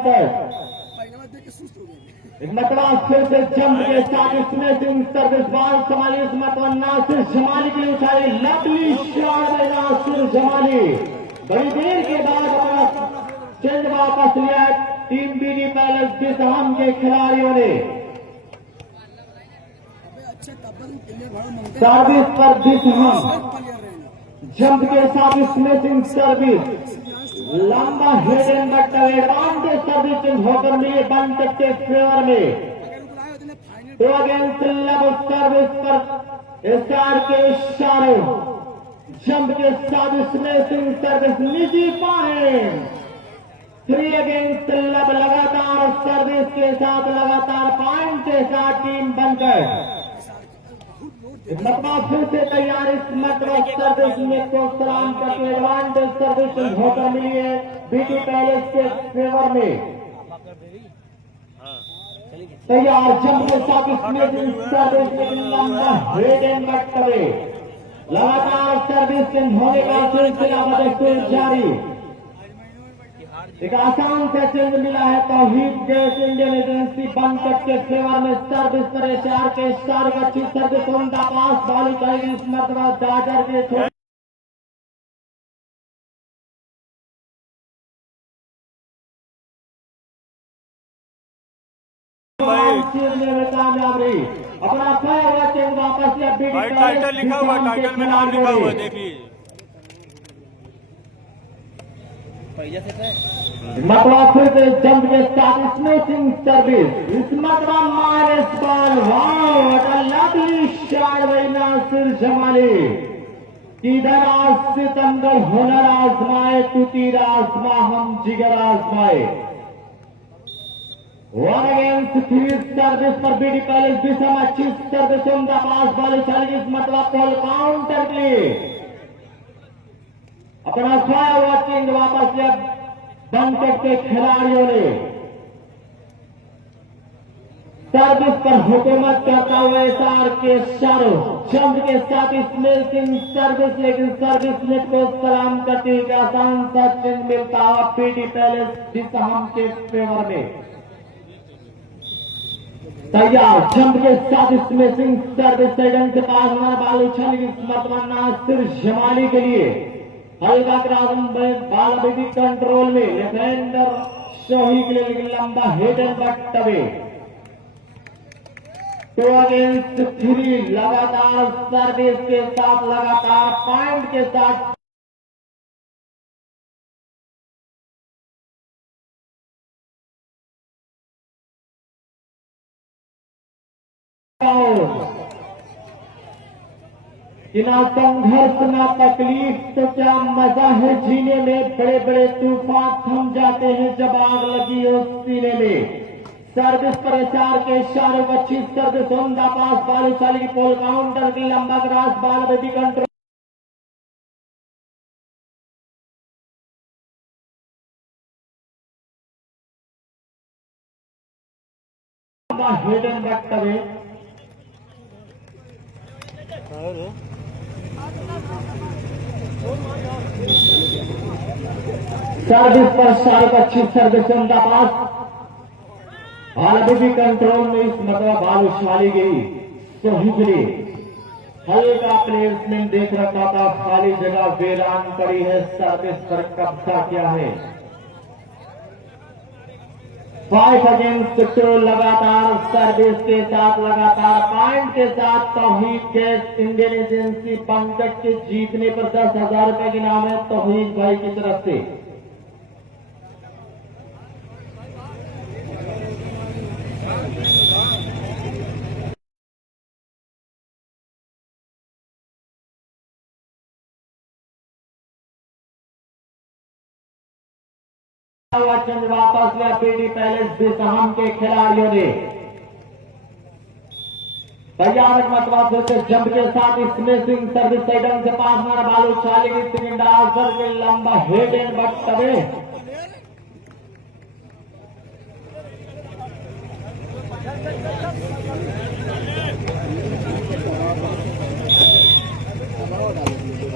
बनकर एक मतवा फिर से जंप के साथ स्मैशिंग सर्विस बॉल संभाली इस मतवा नासिर जमाली की उछाली लवली शॉट में नासिर जमाली बड़ी देर के बाद अपना चेंज वापस लिया टीम बीडी पैलेस बिसहम के खिलाड़ियों ने। सर्विस पर बिसहम जंप के साथ स्मैशिंग सर्विस लंबा head and but advantage service होकर मिले बंद के फेवर में। तो अगेंस्ट लेवल सर्विस पर स्टार के इशारे जंप के साथ स्मैशिंग सर्विस निजी पॉइंट 3 अगेंस्ट लेवल लगातार सर्विस के साथ लगातार पॉइंट के साथ टीम बनकर मतबा फिर से तैयार इस मतबा सर्विस में को सलाम करके एडवांटेज सर्विस होकर मिली है बीटी पैलेस के फेवर में। तैयार जंप के साथ इसमें सर्विस में लंबा हेड एंड बट करे लगातार सर्विस होने का सिलसिला बदस्ते जारी। एक आसान से चेंज मिला है तौहीद गैस इंडियन एजेंसी बंकट के फेवर में सर्विस पर एचआर के स्टार अच्छी सर्विस उनका पास बॉल करेगी इस मरतबा दादर के में कामयाब रही। अपना फायर चेंज वापस टाइटल लिखा हुआ टाइटल में नाम लिखा हुआ देखिए मतवा फिर से जंप के साथ स्मैशिंग सर्विस इस मतवा माइनस बॉल वाह lovely shot by Nasir Jamali. किधर आज सितंबर हुनर आजमाए तू तीर आजमा हम जिगर आजमाए। 1 अगेंस्ट 3 सर्विस पर बीडी पैलेस बिसहम अच्छी सर्विस उनका पास बॉल चलेगी इस मतवा बॉल काउंटर के लिए अपना फायर वॉचिंग वापस लिया बंकट के खिलाड़ियों ने। सर्विस पर हुकूमत करता हुआ एसआर के शारो जंप के साथ स्मैशिंग सर्विस लेकिन सर्विस नेट को सलाम करते हुए आसान सा चिन्ह मिलता हुआ बीडी पैलेस बिसहम के फेवर में। तैयार जंप के साथ स्मैशिंग सर्विस साइडन से पास होना बाल उछाली मतवा नासिर जमाली के लिए हल्का ग्राउंड में बाल अभी भी कंट्रोल में लेफ्टेंडर शोही के लिए लेकिन लंबा head and but away 2 against 3 लगातार सर्विस के साथ लगातार पॉइंट के साथ कि ना संघर्ष ना तकलीफ तो क्या मजा है जीने में। बड़े बड़े तूफान थम जाते हैं जब आग लगी हो सीने में। सर्विस पर एचआर के इशारों को अच्छी सर्विस उनका पास बाल उछाली पोल काउंटर की लंबा क्रॉस बाल baby control hidden but away service पर शाहरुख अच्छी सर्विस उनका पास बाल अभी भी कंट्रोल में इस मतवा बाल उछाली गई सही के लिए हल्का प्लेसमेंट देख रखा था खाली जगह वीरान पड़ी है सर्विस पर कब्जा किया है। 5 अगेंस्ट 2 लगातार सर्विस के साथ लगातार पॉइंट के साथ तौहीद गैस इंडियन एजेंसी पंकज के जीतने पर 10,000 रुपए की नाम है तौहीद भाई की तरफ से। चंद वापस लिया बीडी पैलेस बिसहम के खिलाड़ियों ने। तैयार मतवा फिर से जंप के साथ स्मैशिंग सर्विस साइडन से पास मारा बाल उछालेगी सेकंड आंसर के लंबा हेड एंड बट अवे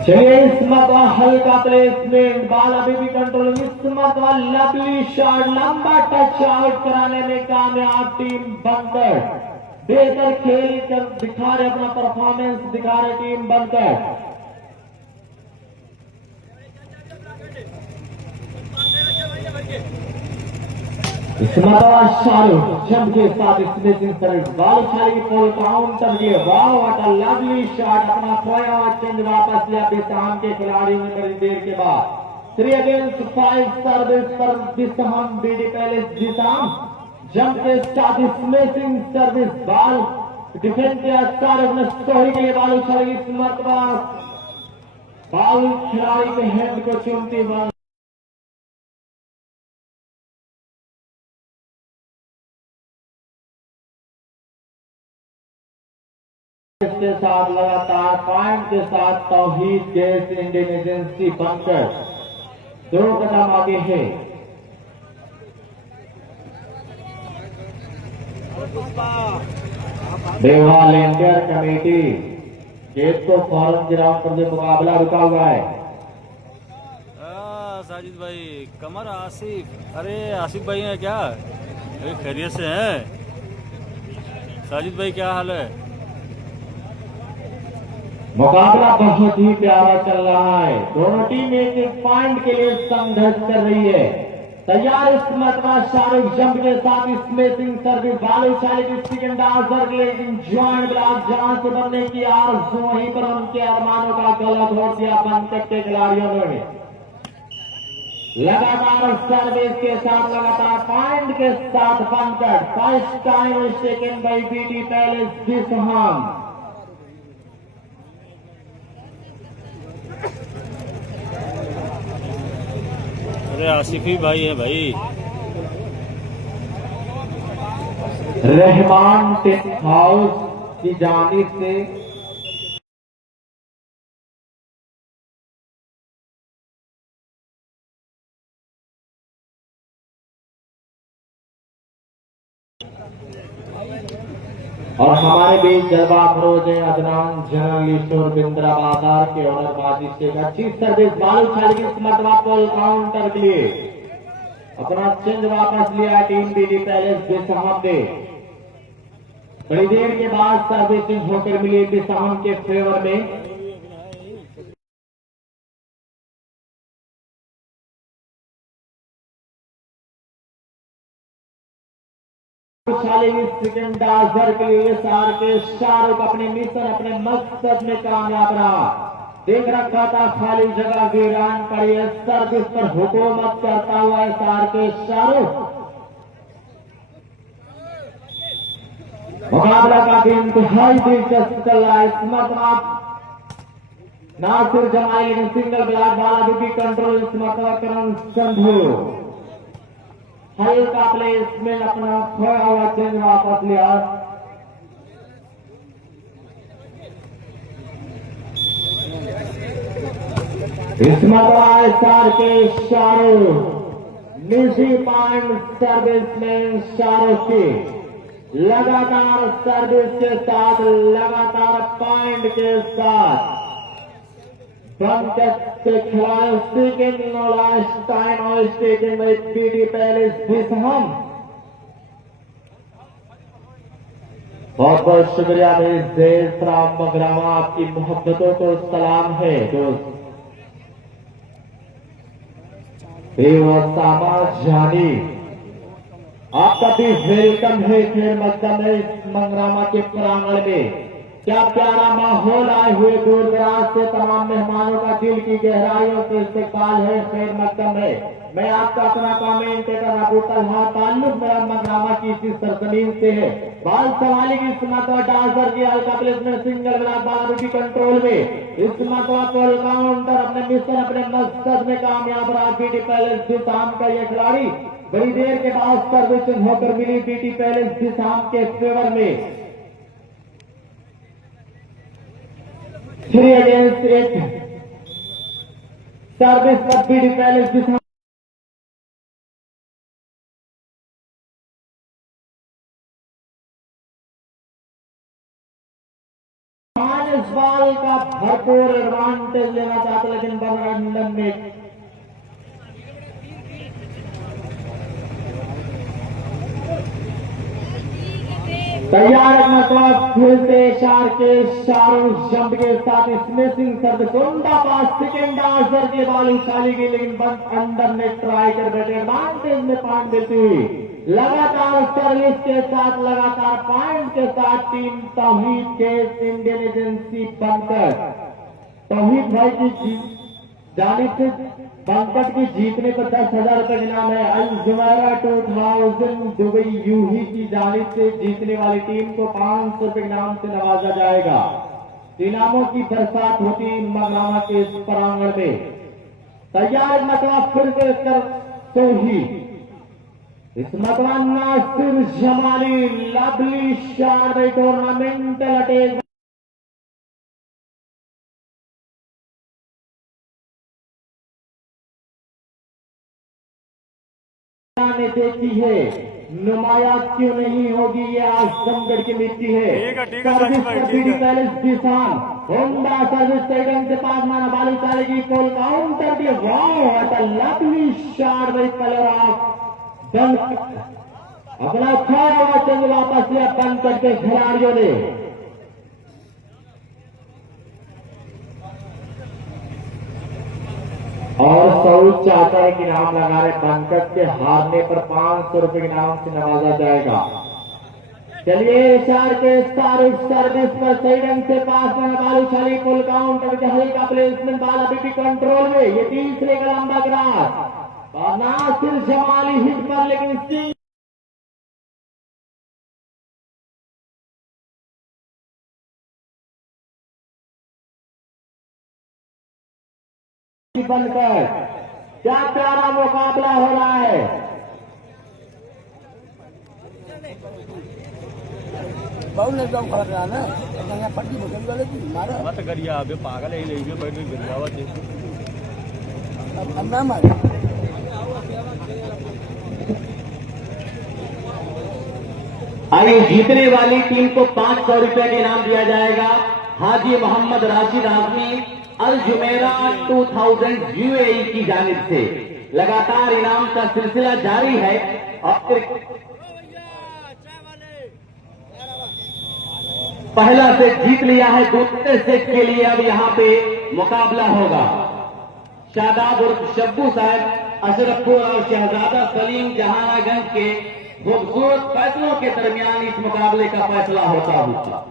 चलिए इस मरतबा हल्का प्लेसमेंट, बॉल अभी भी कंट्रोल। इस मरतबा लवली शॉट, लंबा टच आउट कराने में कामयाब टीम बनकर। बेहतर खेल कर दिखा रहे, अपना परफॉर्मेंस दिखा रहे टीम बनकर। इस मरतबा शाहरुख जंप के साथ स्मिथिंग सर्विस, बॉल खाली पोल काउंटर के। वाह व्हाट अ लवली शॉट, अपना खोया हुआ चेंज वापस लिया बिसाम के खिलाड़ी ने बड़ी देर के बाद। 3 अगेंस्ट 5 सर्विस पर बिसाम, बीडी पैलेस बिसाम जंप के साथ स्मिथिंग सर्विस, बॉल डिफेंस किया शाहरुख ने, सोही के लिए बॉल उछाली। इस मरतबा बॉल खिलाड़ी के हैंड को चूमती बॉल के साथ लगातार पॉइंट के साथ तौहीद गैस इंडियन एजेंसी बनकर 2 कदम आगे है। बेवाल इंडियन कमेटी गेट को फौरन गिराव कर दे, मुकाबला रुका हुआ है। साजिद भाई, कमर आसिफ, अरे आसिफ भाई हैं क्या? अरे खैरियत से हैं? साजिद भाई क्या हाल है? मुकाबला बहुत ही प्यारा चल रहा है, दोनों टीम एक पॉइंट के लिए संघर्ष कर रही है। तैयार इस मरतबा शाहरुख जंप के साथ स्मेशिंग सर्विस, बॉल उछाले की सेकंड आंसर, लेकिन जॉइंट ब्लॉक जहां से बनने की आरज़ू, वहीं पर उनके अरमानों का गला घोट दिया बनकर के खिलाड़ियों ने। लगातार सर्विस के साथ, लगातार पॉइंट के साथ बनकर first time taken by BD palace बिसहाम। अरे आसिफी भाई है भाई। रहमान टेंट हाउस की जानिब से और हमारे बीच जलवा फरोज है अदनान जनरल स्टोर बिंद्रा बाजार के ऑनर माजी शेख। अच्छी सर्विस, बॉल उछाल की इस मरतबा पोल काउंटर के लिए अपना चेंज वापस लिया टीम बीडी पैलेस बिसहाम ने। बड़ी देर के बाद सर्विसिंग होकर मिली बिसहाम के फेवर में। सेकंड डांसर के लिए सार के शाहरुख अपने मिशन, अपने मकसद में कामयाब रहा। देख रखा था खाली जगह वीरान पड़ी है, सर्विस पर हुकूमत करता हुआ सार के शाहरुख। मुकाबला का भी इंतहाई दिलचस्प चल रहा है। इस मरतबा नासिर जमाई, लेकिन सिंगल ब्लैक बॉल अभी भी कंट्रोल। इस मरतबा करण संधू हल्का प्लेसमेंट, अपना खोया हुआ चेंज वापस लिया। इस मरतबा सार के शाहरुख निजी पॉइंट सर्विस में शाहरुख की लगातार सर्विस के साथ, लगातार पॉइंट के साथ के खिलाड़ी सेकेंड नो लास्ट टाइम और टेकन बाय बीडी पैलेस बिसहाम। बहुत बहुत शुक्रिया मेरे देश राम मगरामा, आपकी मोहब्बतों को सलाम है दोस्त। बेवसामा जानी, आपका भी वेलकम है खेल मैदान में मंगरामा के प्रांगण में। क्या प्यारा माहौल, आए हुए दूर दराज से तमाम मेहमानों का दिल की गहराइयों से इस्तेकाल है खैर मकदम है। मैं आपका अपना कमेंटेटर अबू तलहा, ताल्लुक मेरा मंगरामा की इसी सरजमीन से है। बाल संभाली की इस मरतबा डांसर की हल्का प्लेसमेंट, सिंगल ब्लॉक बॉल की कंट्रोल में। इस मरतबा पोल काउंटर, अपने मिशन, अपने मकसद में कामयाब रहा बीडी पैलेस बिसहाम का ये खिलाड़ी। बड़ी देर के बाद सर्विसिंग होकर मिली बीडी पैलेस बिसहाम के फेवर में। 3 अगेंस्ट 8 सर्विस पर बीडी पैलेस बिसहाम इस बॉल का भरपूर एडवांटेज लेना चाहते, लेकिन बर्मिंघम में तैयार रखना तो फिर से शार के शाहरुख जंप के साथ स्मैशिंग सर्विस उमदा पास सेकेंड आंसर के बाल उछाली गई, लेकिन बंद अंदर ने ट्राई कर बैठे, एडवांटेज में पॉइंट देती हुई लगातार सर्विस के साथ लगातार पॉइंट के साथ टीम तौहीद के इंडियन एजेंसी बनकर तौहीद भाई की जानिब से बंकट की जीतने पर 10,000 रुपए इनाम है। अल जुमेरा 2000 दुबई यूही की जानिब से जीतने वाली टीम को 500 रुपए इनाम से नवाजा जाएगा। इनामों की बरसात होती मगरामा के इस प्रांगण में। तैयार मतलब फिर से कर तो ही इस मतवा नासिर जमाली लवली शार टूर्नामेंटल अटैक ने देखी है, नुमाया क्यों नहीं होगी, ये आजमगढ़ की मिट्टी है। सर्विस किसान होंडा सर्विस स्टेडियम से पास माना बालू चालेगी पोल काउंटर की वाह lovely shot bye colour of अपना छह चंद वापस लिया बंद करके खिलाड़ियों ने। और सऊद चाहता है कि इनाम लगा रहे बंकट के हारने पर 500 रुपए के इनाम से नवाजा जाएगा। चलिए शार के शाहरुख सर्विस पर सही ढंग से पास में बालू छाली पुल काउंटर के हल्का प्लेसमेंट बाल अभी भी कंट्रोल में। ये तीसरे का लंबा ग्रास और नासिर जमाली हिट पर, लेकिन बनकर क्या प्यारा मुकाबला हो रहा है। बहुत ने जॉब खड़ा रहा ना पट्टी बोतल वाले की मारा मत करिए आप पागल है ले गए बैठ गिरावत अब ना मारे। आगे जीतने वाली टीम को 500 रुपए का इनाम दिया जाएगा। हाजी मोहम्मद राशिद आजमी अल जुमेरा 2000 यूएई की जानिब से लगातार इनाम का सिलसिला जारी है। और पहला सेट जीत लिया है, दूसरे सेट के लिए अब यहां पे मुकाबला होगा। शादाब उर्फ शब्बू साहब अशरफपुर और शहजादा सलीम जहानागंज के खूबसूरत फैसलों के दरमियान इस मुकाबले का फैसला होता हुआ।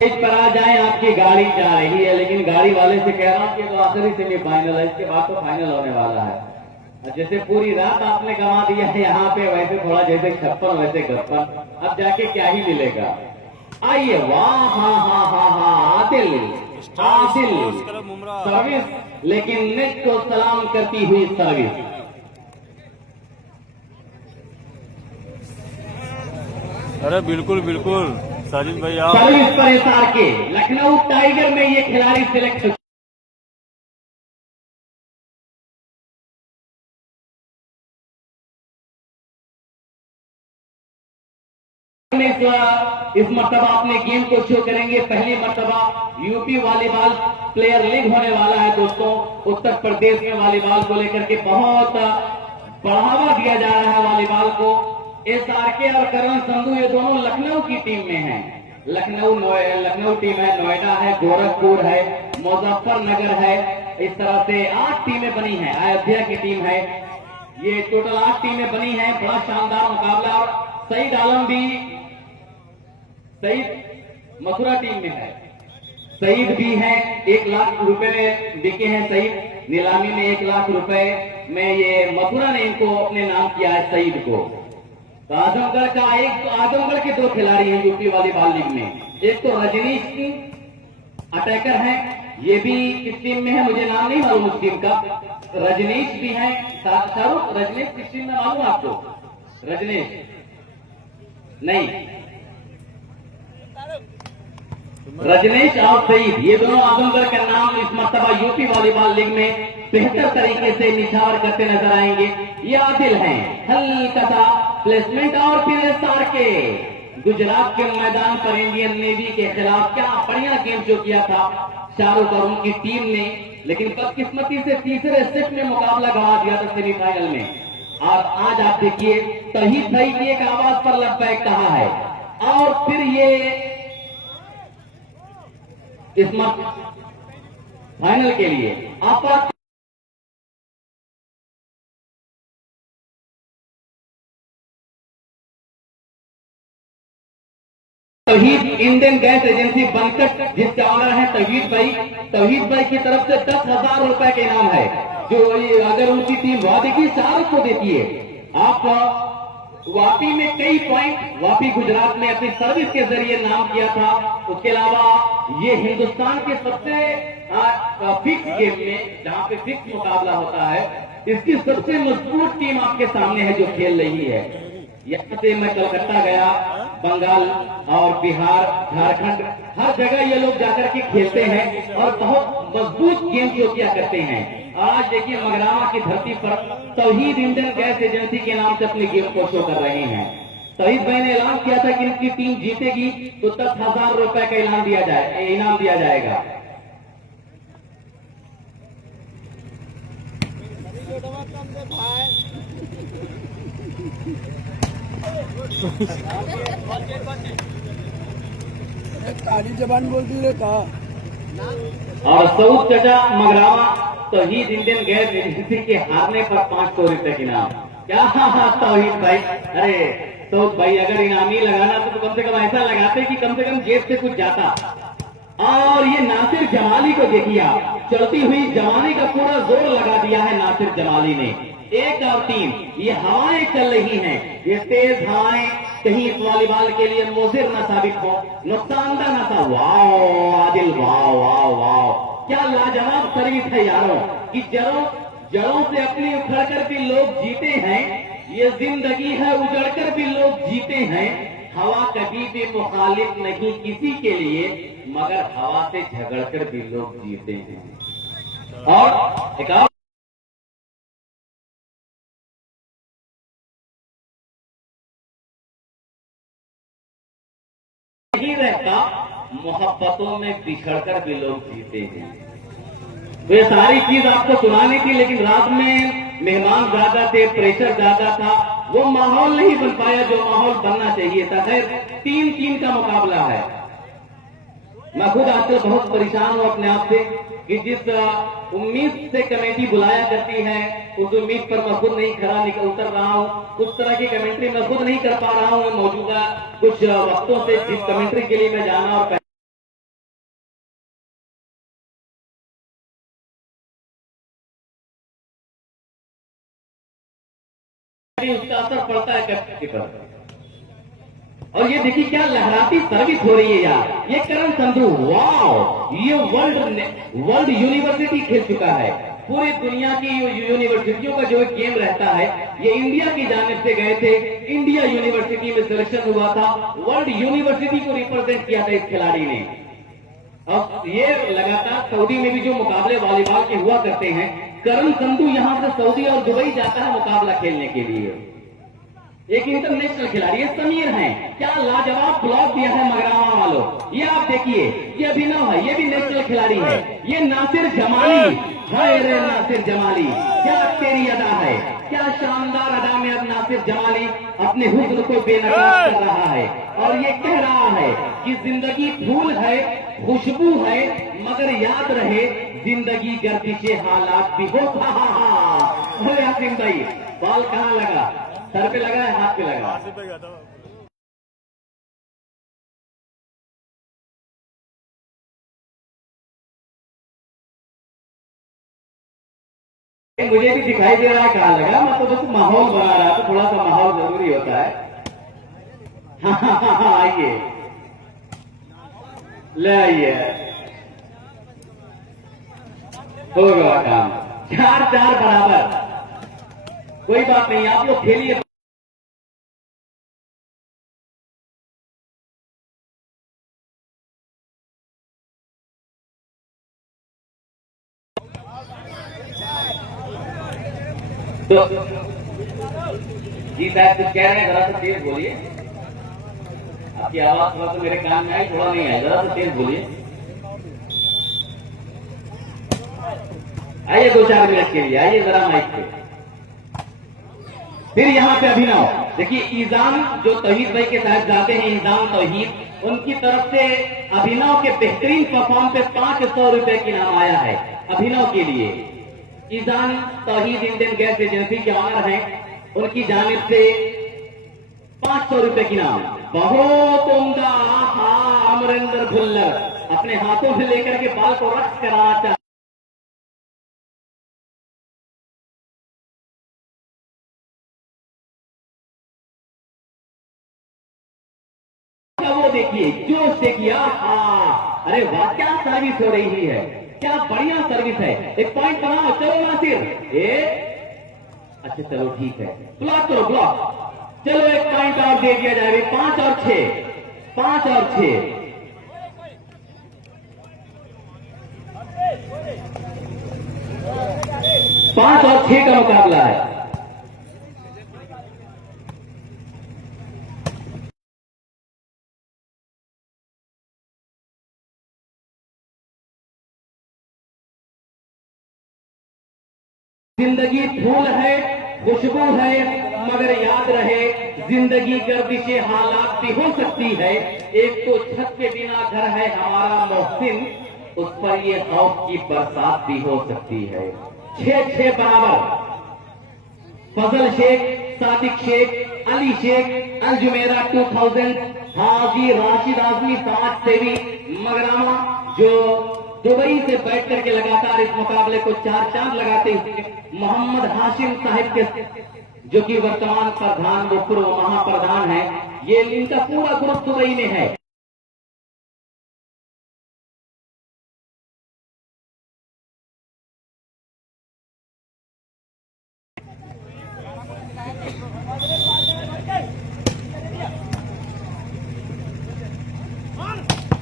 पर आ जाए, आपकी गाड़ी जा रही है, लेकिन गाड़ी वाले से कह रहा हूं कि तो आखिरी सेमीफाइनल है, इसके बाद तो फाइनल होने वाला है। जैसे पूरी रात आपने गंवा दिया है यहाँ पे, वैसे थोड़ा जैसे 56 वैसे 56, अब जाके क्या ही मिलेगा। आइए वाह हा हा हा हा आदिल सर्विस, लेकिन नेट को सलाम करती हुई सर्विस। अरे बिल्कुल बिल्कुल साजिद भाई आप सर्विस पर एसआर के लखनऊ टाइगर में ये खिलाड़ी सिलेक्ट इस मर्तबा अपने गेम को शो करेंगे। पहली मर्तबा यूपी वॉलीबॉल प्लेयर लीग होने वाला है दोस्तों। उत्तर प्रदेश में वॉलीबॉल को लेकर के बहुत बढ़ावा दिया जा रहा है वॉलीबॉल को। एसआरके और करण संधू ये दोनों लखनऊ की टीम में हैं। लखनऊ टीम है, नोएडा है, गोरखपुर है, मुजफ्फरनगर है। इस तरह से 8 टीमें बनी हैं। अयोध्या की टीम है। ये टोटल 8 टीमें बनी हैं। बड़ा शानदार मुकाबला। और सईद आलम भी सईद मथुरा टीम में है। सईद भी है। 1 लाख रुपए में बिके हैं सईद। नीलामी में 1 लाख रुपए में ये मथुरा ने इनको अपने नाम किया है सईद को। तो आजमगढ़ का आजमगढ़ के 2 खिलाड़ी हैं यूपी वॉलीबॉल लीग में। एक तो रजनीश की अटैकर है, ये भी किस टीम में है मुझे नाम नहीं मालूम उस टीम का। रजनीश भी है। शाहरुख रजनीश किस टीम में मालूम आपको? रजनीश नहीं, रजनीश और सईद, ये दोनों आजमगढ़ का नाम इस मर्तबा यूपी वॉलीबॉल लीग में बेहतर तरीके से निछावर करते नजर आएंगे। ये आदिल हैं, हल्का सा प्लेसमेंट और फिर स्टार के गुजरात के मैदान पर इंडियन नेवी के खिलाफ क्या बढ़िया गेम जो किया था शाहरुख और उनकी टीम ने, लेकिन बदकिस्मती से तीसरे सेट में मुकाबला गंवा दिया था सेमीफाइनल में। और आज आप देखिए तौहीद भाई की एक आवाज पर लब्बैक कहा है और फिर ये इस फाइनल के लिए आप तौहीद इंडियन गैस एजेंसी बनकर जिसका ऑनर है तौहीद भाई की तरफ से 10,000 रुपए का इनाम है, जो अगर उनकी टीम वापी की शाहरुख को देती है। आप वापी में कई पॉइंट वापी गुजरात में अपनी सर्विस के जरिए नाम किया था। उसके अलावा ये हिंदुस्तान के सबसे फिक्स गेम में जहां पे फिक्स मुकाबला होता है, इसकी सबसे मजबूत टीम आपके सामने है जो खेल रही है। यहाँ से मैं कलकत्ता गया, बंगाल और बिहार, झारखंड, हर जगह ये लोग जाकर के खेलते हैं और बहुत मजबूत गेम जो किया करते हैं। आज देखिए मगरामा की धरती पर तौहीद इंडियन गैस एजेंसी के नाम से अपनी गेम को शो कर रहे हैं। तौहीद भाई ने ऐलान किया था कि इनकी टीम जीतेगी तो 10,000 रुपए का इनाम दिया जाएगा। तारी जबान बोलती रहता और सऊद चचा मगरावा तौहीद इंडियन गैस एजेंसी के हारने पर 500 रुपए के इनाम। क्या तौहीद भाई, अरे सऊद भाई अगर इनामी लगाना तो कम से कम ऐसा लगाते कि कम से कम जेब से कुछ जाता। और ये नासिर जमाली को देखिए आप, चलती हुई जमाली का पूरा जोर लगा दिया है नासिर जमाली ने। 1 और 3 ये हवाएं चल रही हैं, ये तेज हवाएं कहीं इस वॉलीबॉल के लिए मुजिर न साबित हो, नुकसानदा न सा। वाह आदिल, वाह वाह वाह, क्या लाजवाब सर्विस है यारों कि जड़ों से अपनी उखड़कर भी लोग जीते हैं। ये जिंदगी है उजड़कर भी लोग जीते हैं। हवा कभी भी मुखालिफ नहीं किसी के लिए, मगर हवा से झगड़कर भी लोग जीते हैं। और एक नहीं रहता, मोहब्बतों में बिछड़कर भी लोग जीते हैं। तो ये सारी चीज आपको सुनानी थी, लेकिन रात में मेहमान ज्यादा थे, प्रेशर ज्यादा था, वो माहौल नहीं बन पाया जो माहौल बनना चाहिए था। खैर 3-3 का मुकाबला है। मैं खुद आजकल बहुत परेशान हूं अपने आप से कि जिस उम्मीद से कमेटी बुलाया करती है उस उम्मीद पर मैं खुद नहीं खरा उतर रहा हूं। उस तरह की कमेंट्री मैं खुद नहीं कर पा रहा हूं मौजूदा कुछ वक्तों से, जिस कमेंट्री के लिए मैं जाना और उसका असर पड़ता है कमेंट्री पर। और ये देखिए क्या लहराती सर्विस हो रही है यार, ये करण संधू, वाह, ये वर्ल्ड यूनिवर्सिटी खेल चुका है। पूरी दुनिया की यूनिवर्सिटियों का जो गेम रहता है, ये इंडिया की जानिब से गए थे, इंडिया यूनिवर्सिटी में सिलेक्शन हुआ था, वर्ल्ड यूनिवर्सिटी को रिप्रेजेंट किया था इस खिलाड़ी ने। अब ये लगातार सऊदी में भी जो मुकाबले वॉलीबॉल के हुआ करते हैं, करण संधू यहां से सऊदी और दुबई जाता है मुकाबला खेलने के लिए। एक इंटरनेशनल खिलाड़ी समीर हैं, क्या लाजवाब ब्लॉक दिया है मगरामा वालों। ये आप देखिए, ये अभिनव है, ये भी नेशनल खिलाड़ी है। ये नासिर जमाली, हाय रे नासिर जमाली, क्या तेरी अदा है, क्या शानदार अदा में अब नासिर जमाली अपने हुस्न को बेनकाब कर रहा है और ये कह रहा है कि जिंदगी फूल है, खुशबू है, मगर याद रहे जिंदगी गर्दिशे हालात भी हो। यासीन भाई, बॉल कहाँ लगा, सर पे लगा है हाथ पे लगा? मुझे भी दिखाई दे रहा है कहाँ लगा, मैं तो बस माहौल बना रहा था, थोड़ा सा माहौल जरूरी होता है। हाँ आइए, ले आइए, हो गया काम, 4-4 बराबर। कोई बात नहीं, आप लोग खेलिए। तो जी साहब कुछ कह रहे हैं, जरा सा तेज बोलिए, आपकी आवाज थोड़ा सा मेरे कान में आई, थोड़ा नहीं आई, जरा सा तेज बोलिए। आइए 2-4 मिनट के लिए, आइए जरा माइक पे। फिर यहाँ पे अभिनव देखिए, ईजान जो तौहीद भाई के साथ जाते हैं, ईजान तौहीद, उनकी तरफ से अभिनव के बेहतरीन परफॉर्म पे 500 रुपए की नाम आया है अभिनव के लिए। ईजान तौहीद इंडियन गैस एजेंसी के ऑनर हैं, उनकी जानिब से 500 रुपए की नाम। बहुत उम्दा, अमरिंदर भुल्लर अपने हाथों से लेकर के बाल को रख कर आना, वो देखिए जोश से किया। अरे वाह, क्या सर्विस हो रही है, क्या बढ़िया सर्विस है। एक पॉइंट बनाओ, चलो नासिर, अच्छा चलो ठीक है, ब्लॉक करो ब्लॉक, चलो एक पॉइंट और दे दिया जाए। 5 और 6, 5 और 6, पांच और 6 का मुकाबला है। जिंदगी फूल है, खुशबू है, मगर याद रहे जिंदगी गर्दिशे हालात भी हो सकती है। एक तो छत के बिना घर है हमारा मोहसिन, उस पर ये खौफ की बरसात भी हो सकती है। 6-6 बराबर। फजल शेख, सादिक शेख, अली शेख, अल जुमेरा 2000, हाजी राशिद आजमी समाज सेवी मगरामा, जो दुबई से बैठ करके लगातार इस मुकाबले को 4 चांद लगाते हुए, मोहम्मद हाशिम साहिब के, जो कि वर्तमान प्रधान व पूर्व महाप्रधान है, ये इनका पूरा ग्रुप दुबई में है।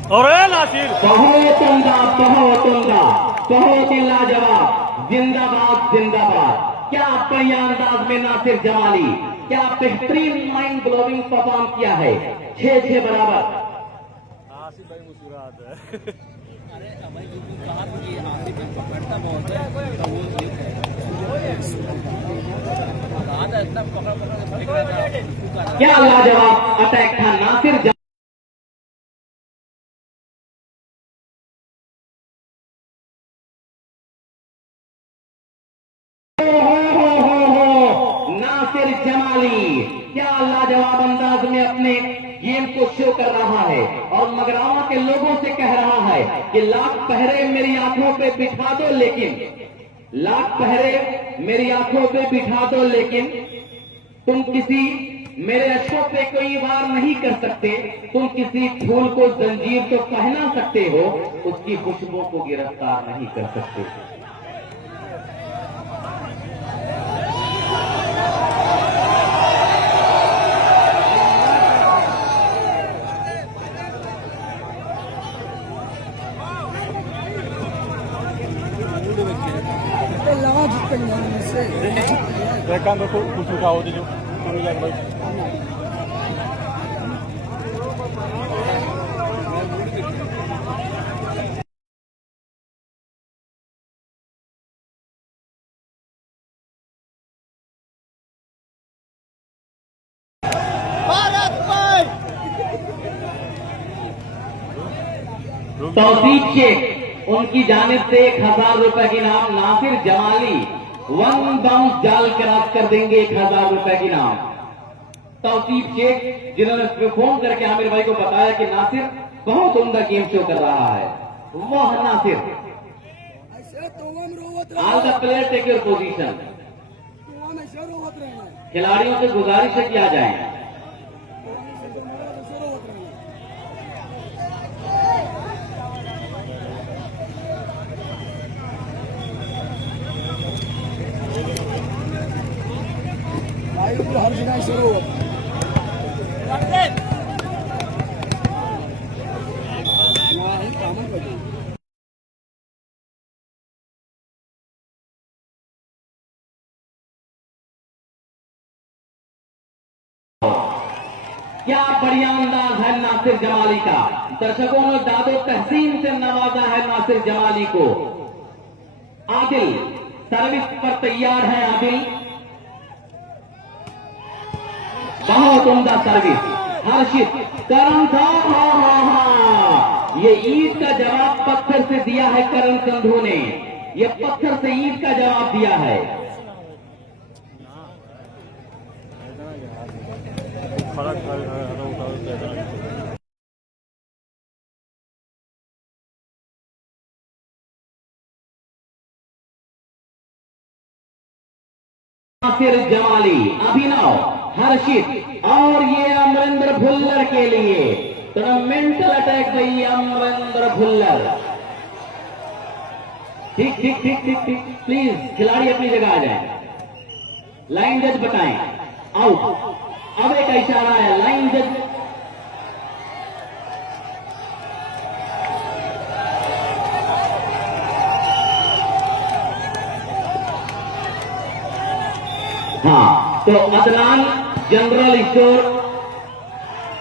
और नासिर बहुत उम्दा, बहुत उम्दा, बहुत ही लाजवाब, जिंदाबाद जिंदाबाद। क्या बढ़िया अंदाज में नासिर जमाली, क्या बेहतरीन माइंड ब्लोइंग परफॉर्म किया है। 6-6 बराबर। आसिफ भाई मुस्कुराता है। अरे भाई जो कहा कि आसिफ पकड़ता बहुत है, तो वो इतना पकड़ क्या लाजवाब अटैक था नासिर। नासिर जमाली क्या लाजवाब अंदाज में अपने गेम को शो कर रहा है और मगरामा के लोगों से कह रहा है कि लाख पहरे मेरी आंखों पे बिठा दो, लेकिन लाख पहरे मेरी आंखों पे बिठा दो, लेकिन तुम किसी मेरे अश्कों पे कोई वार नहीं कर सकते। तुम किसी फूल को जंजीर तो पहना सकते हो, उसकी खुशबू को गिरफ्तार नहीं कर सकते। लगा जितने जाने से देखा देखो कुछ उठाओ दीजिए भाई। तौसीफ शेख, उनकी जानिब से 1000 रुपए की नाम। नासिर जमाली 1 बाउंस डाल कर आप कर देंगे 1000 रुपए की नाम। तौसीफ शेख, जिन्होंने फोन करके आमिर भाई को बताया कि नासिर बहुत उम्दा गेम शो कर रहा है, वह Nasir. All the player take your position. खिलाड़ियों से गुजारिश है कि आ जाएं। हर जगह शुरू काम क्या बढ़िया अंदाज है नासिर जमाली का। दर्शकों ने दादो तहसीन से नवाजा है नासिर जमाली को। आदिल सर्विस पर तैयार है। आदिल बहुत उम्दा सर्विस। हर्षित करण साहब, हाँ, ये ईद का जवाब पत्थर से दिया है करण संधू ने। ये पत्थर से ईद का जवाब दिया है। नासिर जमाली, अभिनव, हर्षित और ये अमरिंदर भुल्लर के लिए तो मेंटल अटैक गई अमरिंदर भुल्लर। ठीक ठीक ठीक ठीक ठीक, प्लीज खिलाड़ी अपनी जगह आ जाए। लाइन जज बताएं आउट। अब एक इशारा है लाइन जज। हाँ, तो अदनान जनरल स्टोर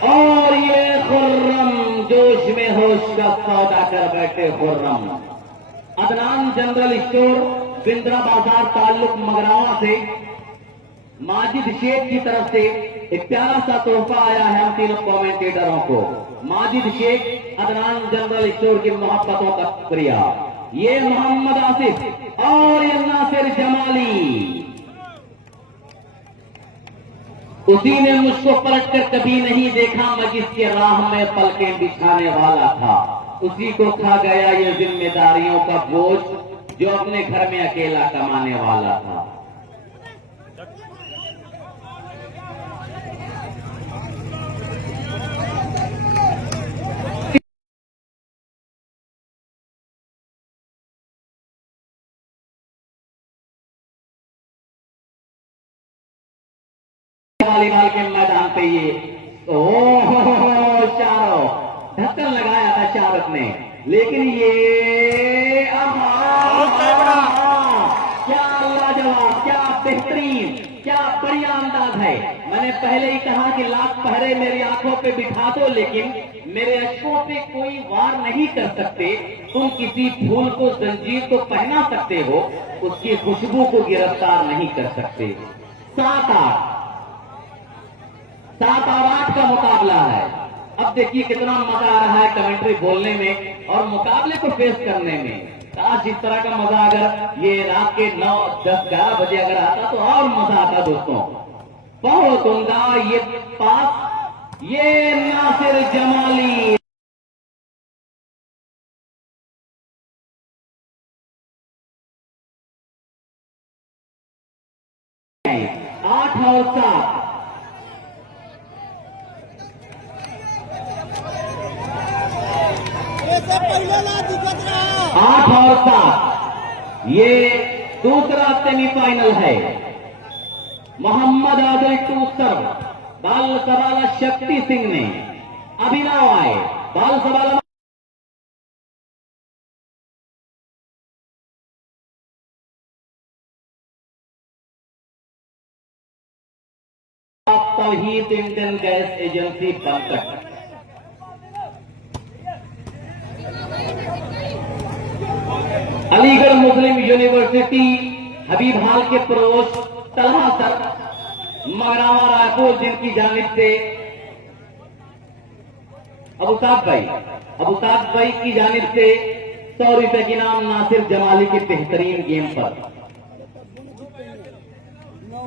और ये खुर्रम जोश में होश का सौदा कर बैठे। खुर्रम अदनान जनरल स्टोर बिंद्रा बाजार ताल्लुक मगरावा से माजिद शेख की तरफ से एक प्यारा सा तोहफा आया है हम तीनों कमेंटेटरों को। माजिद शेख अदनान जनरल स्टोर की मोहब्बतों का शुक्रिया। ये मोहम्मद आसिफ और ये नासिर जमाली। उसी ने मुझको पलटकर कभी नहीं देखा, मैं जिसके राह में पलकें बिछाने वाला था। उसी को खा गया ये जिम्मेदारियों का बोझ, जो अपने घर में अकेला कमाने वाला था। वॉलीबॉल के मैदान पे ये चारों ढक्कन लगाया था शारद ने, लेकिन ये क्या लाजवाब, क्या बेहतरीन, क्या बढ़िया अंदाज है। मैंने पहले ही कहा कि लाख पहरे मेरी आंखों पे बिठा दो, लेकिन मेरे अश्कों पे कोई वार नहीं कर सकते। तुम किसी फूल को जंजीर को पहना सकते हो, उसकी खुशबू को गिरफ्तार नहीं कर सकते। 7-8 का मुकाबला है। अब देखिए कितना मजा आ रहा है कमेंट्री बोलने में और मुकाबले को फेस करने में। आज इस तरह का मजा अगर ये रात के 9, 10, 11 बजे अगर आता तो और मजा आता दोस्तों। बहुत उम्दा ये पास, ये नासिर जमाली। आठ और 7 8 और 7 ये दूसरा सेमीफाइनल है। मोहम्मद आदिल टू सर्व, बाल सवाला शक्ति सिंह ने अभिनव आए। बाल सवाला Tauheed Indian gas agency Bankat. Aligarh Muslim University Habib hall के प्रोवोस्ट तलहा सर मगरावा रायपुर, जिनकी जानिब से अबुसाद भाई की जानिब से 100 रुपए की नाम नासिर जमाली के बेहतरीन गेम पर।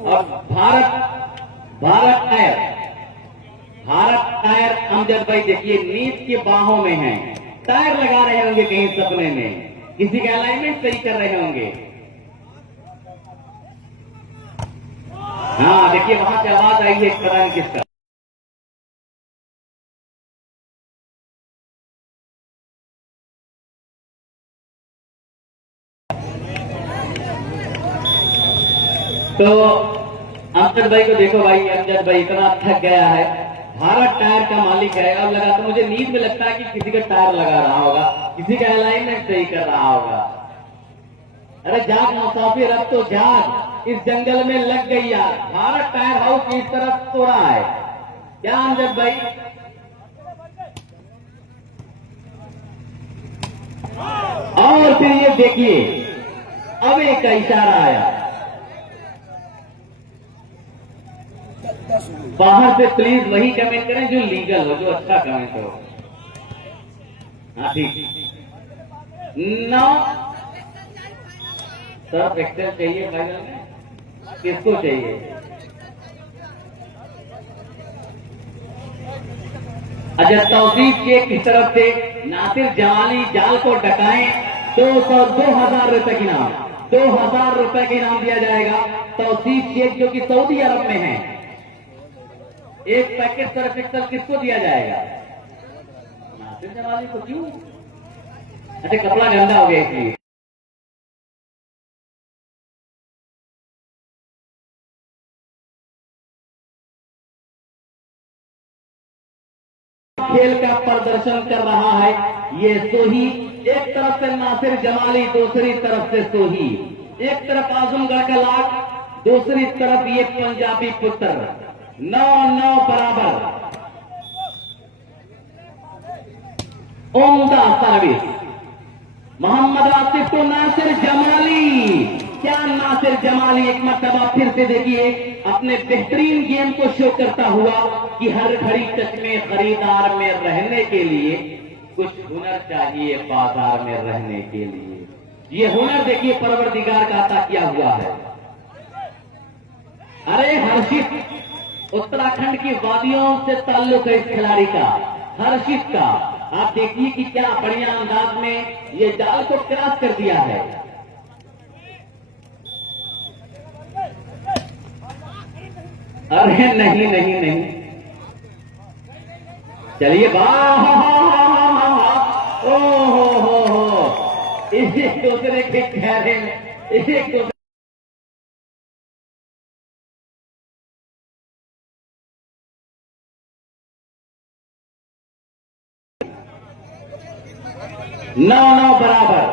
और भारत टायर अमजद भाई देखिए नींद की बाहों में हैं, टायर लगा रहे होंगे कहीं सपने में, किसी का अलाइनमेंट सही कर रहे होंगे। हाँ देखिए वहां से आवाज आई है, पता नहीं किसका। तो अमजद भाई को देखो भाई, अमजद भाई इतना थक गया है। भारत टायर का मालिक है। अब लगा तो मुझे नींद में लगता है कि किसी का टायर लगा रहा होगा, किसी का अलाइनमेंट सही कर रहा होगा। अरे जाग मुसाफिर, अब तो जाग। इस जंगल में लग गई यार। भारत टायर हाउस इस तरफ तोड़ा है क्या अमजद भाई? और फिर ये देखिए अब एक का इशारा आया बाहर से। प्लीज वही कमेंट करें जो लीगल हो, जो अच्छा कमेंट हो। हाँ ठीक। 9 सर्फ एक्सेल चाहिए फाइनल में, किसको चाहिए? अच्छा तौसीफ शेख की तरफ से नासिर जमाली जाल को डकाएं 2,000 रुपए की इनाम, 2,000 रुपए का इनाम दिया जाएगा। तौसीफ शेख जो कि सऊदी अरब में है। एक पैकेट सर्फ एक्सेल किसको दिया जाएगा? नासिर जमाली को। क्यों? अच्छा कपड़ा गंदा हो गया इसलिए। खेल का प्रदर्शन कर रहा है ये सोही। एक तरफ से नासिर जमाली, दूसरी तरफ से सोही। एक तरफ आजमगढ़ का लाख, दूसरी तरफ ये पंजाबी पुत्र। 9-9 बराबर। उम्दा सर्विस मोहम्मद आसिफ को नासिर जमाली। क्या नासिर जमाली एक मर्तबा फिर से देखिए अपने बेहतरीन गेम को शो करता हुआ कि हर घड़ी टच में खरीदार में रहने के लिए कुछ हुनर चाहिए बाजार में रहने के लिए। ये हुनर देखिए परवरदिगार का अता किया हुआ है। अरे हर्षित उत्तराखंड की वादियों से ताल्लुक है इस खिलाड़ी का, हर्षित का। आप देखिए कि क्या बढ़िया अंदाज में ये जाल को क्रॉस कर दिया है। अरे नहीं नहीं नहीं, चलिए वाह, ओ हो, एक दूसरे के चेहरे में एक दूसरे। नौ बराबर।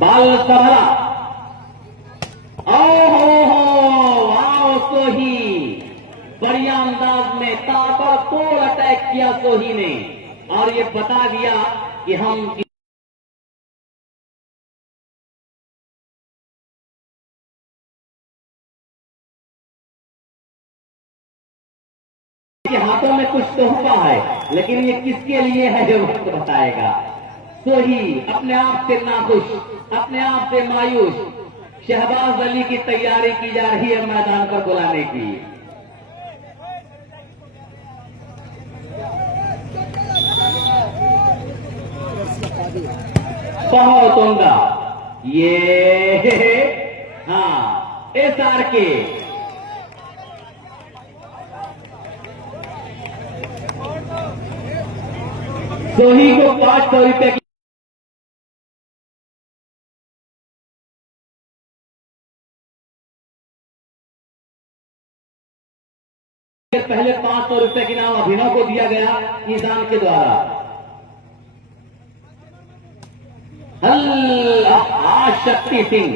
बाल सभरा। ओहो वाह सोही, बढ़िया अंदाज में ताबड़तोड़ अटैक किया सोही ने और ये बता दिया कि हम के हाथों में कुछ तोहफा है, लेकिन ये किसके लिए है जो वक्त बताएगा। सोही अपने आप से नाखुश, अपने आप से मायूस। शहबाज अली की तैयारी की जा रही है मैदान पर बुलाने की। बहुत उम्दा ये। हाँ SRK सोही को 500 रुपए की पहले 500 रुपए के नाम अभिनव को दिया गया ईशान के द्वारा। शक्ति सिंह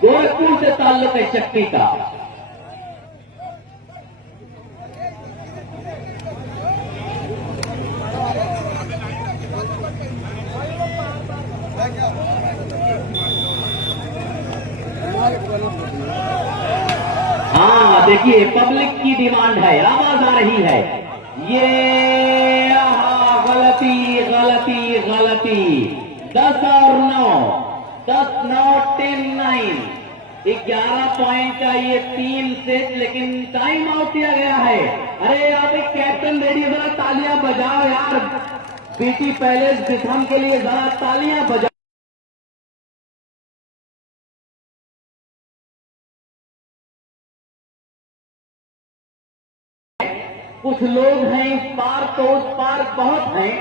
गोरखपुर से ताल्लुक है शक्ति का। हाँ देखिए पब्लिक की डिमांड है, आवाज आ रही है। ये गलती गलती गलती। 10 और 9, 10 9 10 9। 11 पॉइंट का ये 3 सेट, लेकिन टाइम आउट दिया गया है। अरे यार कैप्टन रेडी, जरा तालियां बजाओ यार। पीटी पैलेस दिसम के लिए जरा तालियां बजाओ। कुछ लोग हैं इस पार तो उस पार बहुत हैं।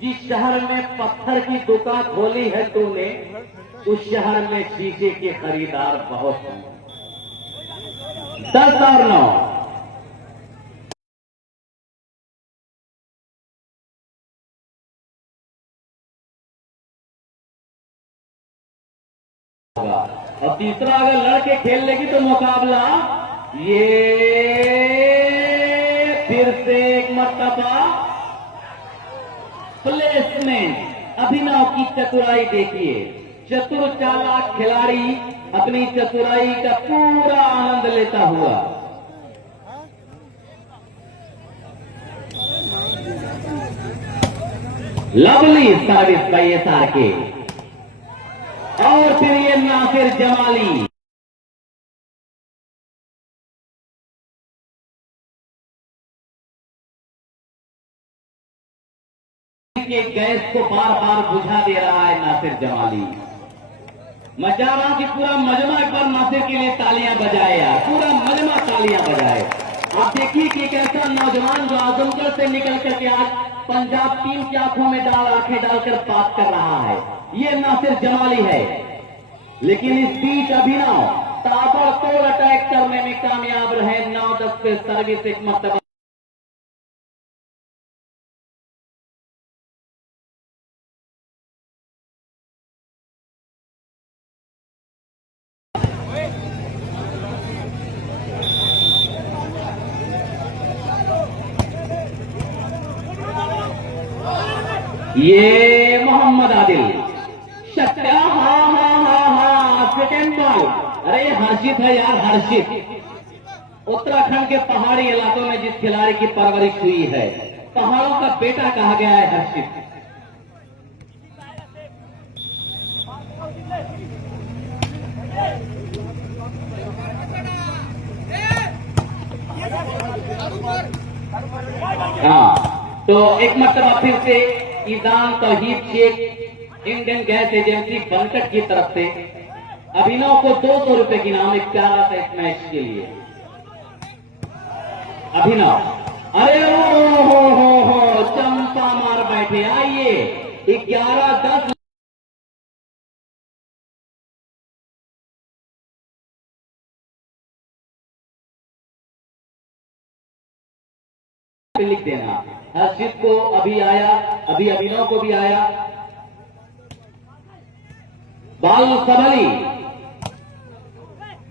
जिस शहर में पत्थर की दुकान खोली है तूने, उस शहर में शीशे के खरीदार बहुत हैं। 10 और 9। और तीसरा अगर लड़के खेल लेगी तो मुकाबला ये फिर से एक मर्तबा प्लेसमेंट। अभिनव की चतुराई देखिए, चतुर चालाक खिलाड़ी अपनी चतुराई का पूरा आनंद लेता हुआ। लवली सर्विस बाय एसआरके और फिर ये नासिर जमाली। के गैस को बार बार बुझा दे रहा है नासिर जमाली। मैं चाह रहा हूं कि पूरा मजमा एक बार नासिर के लिए तालियां बजाए यार, पूरा मजमा तालियां बजाए। आप देखिए कि एक ऐसा नौजवान जो आजमगढ़ से निकल करके आज पंजाब टीम की आंखों में आंखें डालकर बात कर रहा है, ये नासिर जमाली है। लेकिन इस बीच अभिनव ताबड़तोड़ अटैक करने में कामयाब रहे। 9-10 पे सर्विस एक मरतबा ये मोहम्मद आदिल सत्या। हाँ सेकेंड बॉल। अरे हर्षित है यार, हर्षित। उत्तराखंड के पहाड़ी इलाकों में जिस खिलाड़ी की परवरिश हुई है, पहाड़ों का बेटा कहा गया है हर्षित। हाँ, तो एक मरतबा फिर से ईजान Tauheed Sheikh Indian gas agency Bankat की तरफ से अभिनव को 200 रुपए की इनाम एक प्यारा था इस मैच के लिए। अभिनव, अरे हो चंपा मार बैठे। आइए 11-10 लिख देना। हर्षित को अभी आया, अभी अभिनव को भी आया। बाल सबली,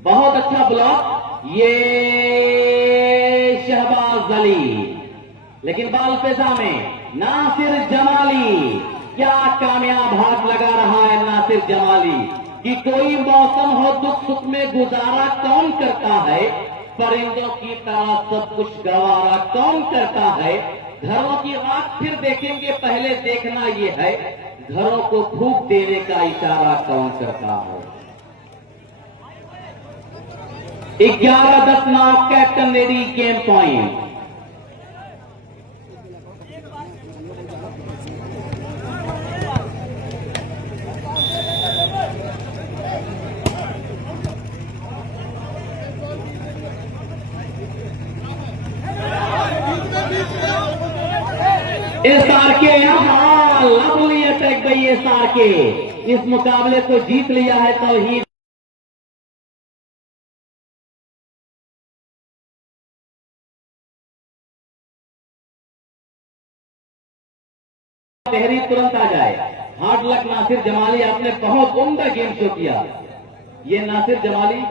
बहुत अच्छा ब्लॉक, ये शहबाज अली। लेकिन बाल पेशा में नासिर जमाली, क्या कामयाब हाथ लगा रहा है नासिर जमाली। कि कोई मौसम हो दुख सुख में गुजारा कौन करता है, परिंदों की तरह सब कुछ गवारा कौन करता है। घरों की बात फिर देखेंगे, पहले देखना यह है घरों को फूंक देने का इशारा कौन करता है। 11-10 now captain lady game point. SRK यहां लवली अटैक गई। एसआरके इस मुकाबले को जीत लिया है तौहीद। तहरीर तुरंत आ जाए। हार्ड लक नासिर जमाली, आपने बहुत उम्दा गेम शो किया। ये नासिर जमाली